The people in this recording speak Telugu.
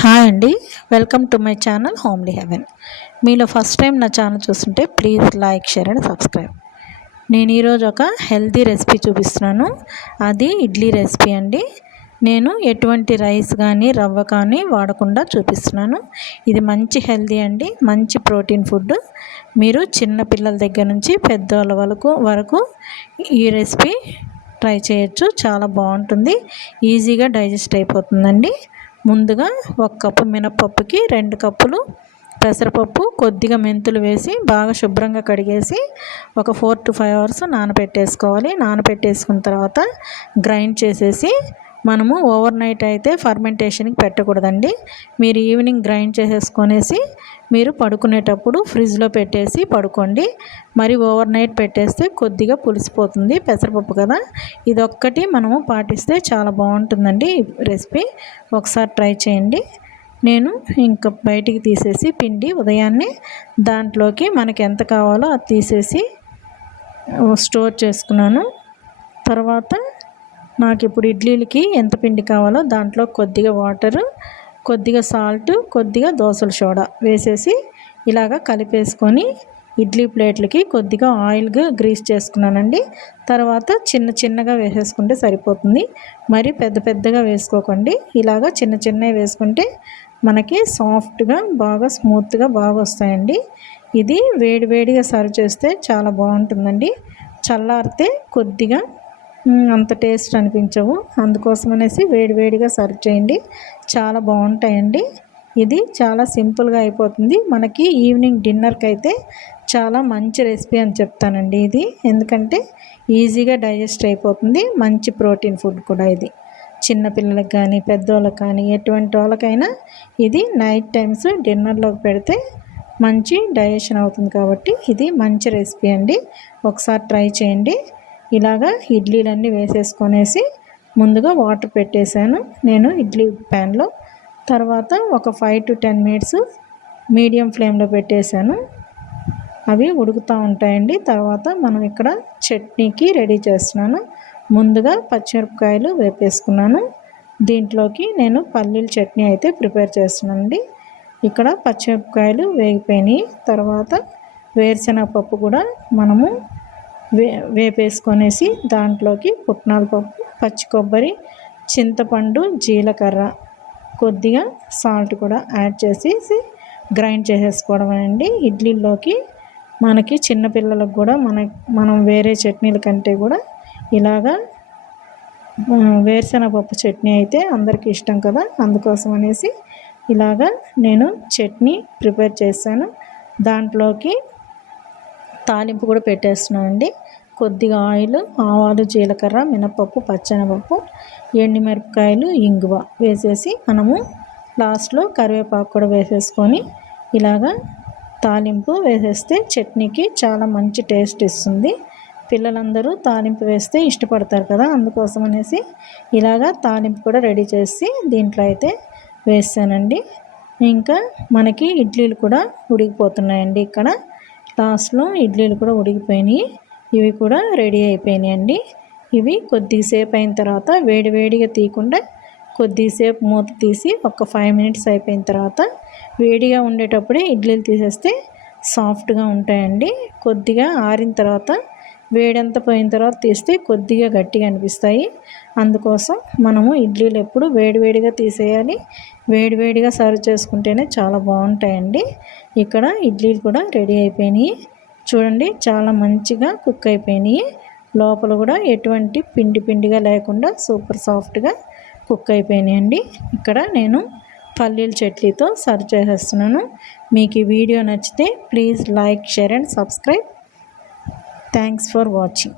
హాయ్ అండి, welcome to my channel homely heaven. మీలో ఫస్ట్ టైం నా ఛానల్ చూస్తుంటే please like, share and subscribe. నేను ఈరోజు ఒక హెల్తీ రెసిపీ చూపిస్తున్నాను. అది ఇడ్లీ రెసిపీ అండి. నేను ఎటువంటి రైస్ కానీ రవ్వ కానీ వాడకుండా చూపిస్తున్నాను. ఇది మంచి హెల్తీ అండి, మంచి ప్రోటీన్ ఫుడ్. మీరు చిన్న పిల్లల దగ్గర నుంచి పెద్దవాళ్ళ వరకు ఈ రెసిపీ ట్రై చేయొచ్చు. చాలా బాగుంటుంది, ఈజీగా డైజెస్ట్ అయిపోతుందండి. ముందుగా 1 కప్పు మినపప్పుకి 2 కప్పులు పెసరపప్పు, కొద్దిగా మెంతులు వేసి బాగా శుభ్రంగా కడిగేసి ఒక 4 to 5 అవర్స్ నానబెట్టేసుకోవాలి. నానబెట్టేసుకున్న తర్వాత గ్రైండ్ చేసేసి, మనము ఓవర్ నైట్ అయితే ఫర్మెంటేషన్కి పెట్టకూడదండి. మీరు ఈవినింగ్ గ్రైండ్ చేసేసుకొనేసి మీరు పడుకునేటప్పుడు ఫ్రిడ్జ్లో పెట్టేసి పడుకోండి. మరి ఓవర్ నైట్ పెట్టేస్తే కొద్దిగా పులిసిపోతుంది, పెసరపప్పు కదా. ఇదొక్కటి మనము పాటిస్తే చాలా బాగుంటుందండి ఈ రెసిపీ. ఒకసారి ట్రై చేయండి. నేను ఇంకా బయటికి తీసేసి పిండి ఉదయాన్నే దాంట్లోకి మనకి ఎంత కావాలో అది తీసేసి స్టోర్ చేసుకున్నాను. తర్వాత నాకు ఇప్పుడు ఇడ్లీలకి ఎంత పిండి కావాలో దాంట్లో కొద్దిగా వాటరు, కొద్దిగా సాల్ట్, కొద్దిగా దోసల సోడా వేసేసి ఇలాగ కలిపేసుకొని ఇడ్లీ ప్లేట్లకి కొద్దిగా ఆయిల్గా గ్రీస్ చేసుకున్నానండి. తర్వాత చిన్నగా వేసేసుకుంటే సరిపోతుంది. మరి పెద్దగా వేసుకోకండి. ఇలాగ చిన్నవి వేసుకుంటే మనకి సాఫ్ట్గా బాగా స్మూత్గా బాగా వస్తాయండి. ఇది వేడిగా సర్వ్ చేస్తే చాలా బాగుంటుందండి. చల్లారితే కొద్దిగా అంత టేస్ట్ అనిపించవు. అందుకోసం అనేసి వేడిగా సర్వ్ చేయండి, చాలా బాగుంటాయండి. ఇది చాలా సింపుల్గా అయిపోతుంది. మనకి ఈవినింగ్ డిన్నర్కి అయితే చాలా మంచి రెసిపీ అని చెప్తానండి ఇది. ఎందుకంటే ఈజీగా డైజెస్ట్ అయిపోతుంది, మంచి ప్రోటీన్ ఫుడ్ కూడా ఇది. చిన్నపిల్లలకు కానీ పెద్దవాళ్ళకి కానీ ఎటువంటి వాళ్ళకైనా ఇది నైట్ టైమ్స్ డిన్నర్లోకి పెడితే మంచి డైజెషన్ అవుతుంది. కాబట్టి ఇది మంచి రెసిపీ అండి, ఒకసారి ట్రై చేయండి. ఇలాగా ఇడ్లీలన్నీ వేసేసుకొనేసి ముందుగా వాటర్ పెట్టేశాను నేను ఇడ్లీ ప్యాన్లో. తర్వాత ఒక 5 to 10 minutes మీడియం ఫ్లేమ్లో పెట్టేశాను. అవి ఉడుకుతూ ఉంటాయండి. తర్వాత మనం ఇక్కడ చట్నీకి రెడీ చేస్తున్నాను. ముందుగా పచ్చిమిరపకాయలు వేపేసుకున్నాను. దీంట్లోకి నేను పల్లీల చట్నీ అయితే ప్రిపేర్ చేస్తున్నానండి. ఇక్కడ పచ్చిమిరపకాయలు వేగిపోయినాయి. తర్వాత వేరుశనగపప్పు కూడా మనము వేపేసుకొనేసి దాంట్లోకి పుట్నాల పప్పు, పచ్చి కొబ్బరి, చింతపండు, జీలకర్ర, కొద్దిగా సాల్ట్ కూడా యాడ్ చేసేసి గ్రైండ్ చేసేసుకోవడం అండి. ఇడ్లీలోకి మనకి చిన్నపిల్లలకు కూడా మనం వేరే చట్నీల కంటే కూడా ఇలాగా వేరుశనగపప్పు చట్నీ అయితే అందరికీ ఇష్టం కదా. అందుకోసం అనేసి ఇలాగా నేను చట్నీ ప్రిపేర్ చేశాను. దాంట్లోకి తాలింపు కూడా పెట్టేస్తున్నానండి. కొద్దిగా ఆయిల్, ఆవాలు, జీలకర్ర, మినపప్పు, పచ్చెనపప్పు, ఎండుమిరపకాయలు, ఇంగువ వేసేసి మనము లాస్ట్లో కరివేపాకు కూడా వేసేసుకొని ఇలాగా తాలింపు వేసేస్తే చట్నీకి చాలా మంచి టేస్ట్ ఇస్తుంది. పిల్లలందరూ తాలింపు వేస్తే ఇష్టపడతారు కదా. అందుకోసం అనేసి ఇలాగా తాలింపు కూడా రెడీ చేసి దీంట్లో అయితే వేసానండి. ఇంకా మనకి ఇడ్లీలు కూడా ఉడికిపోతున్నాయండి. ఇక్కడ లాస్ట్లో ఇడ్లీలు కూడా ఉడికిపోయినాయి, ఇవి కూడా రెడీ అయిపోయినాయండి. ఇవి కొద్దిసేపు అయిన తర్వాత వేడిగా తీయకుండా కొద్దిసేపు మూత తీసి ఒక 5 minutes అయిపోయిన తర్వాత వేడిగా ఉండేటప్పుడే ఇడ్లీలు తీసేస్తే సాఫ్ట్గా ఉంటాయండి. కొద్దిగా ఆరిన తర్వాత వేడంతా పోయిన తర్వాత తీస్తే కొద్దిగా గట్టిగా అనిపిస్తాయి. అందుకోసం మనము ఇడ్లీలు ఎప్పుడు వేడిగా తీసేయాలి. వేడిగా సర్వ్ చేసుకుంటేనే చాలా బాగుంటాయండి. ఇక్కడ ఇడ్లీలు కూడా రెడీ అయిపోయినాయి చూడండి, చాలా మంచిగా కుక్ అయిపోయినాయి. లోపల కూడా ఎటువంటి పిండిగా లేకుండా సూపర్ సాఫ్ట్గా కుక్ అయిపోయినాయండి. ఇక్కడ నేను పల్లీల చట్నీతో సర్వ్ చేసేస్తున్నాను. మీకు ఈ వీడియో నచ్చితే please like, share and subscribe. Thanks for watching.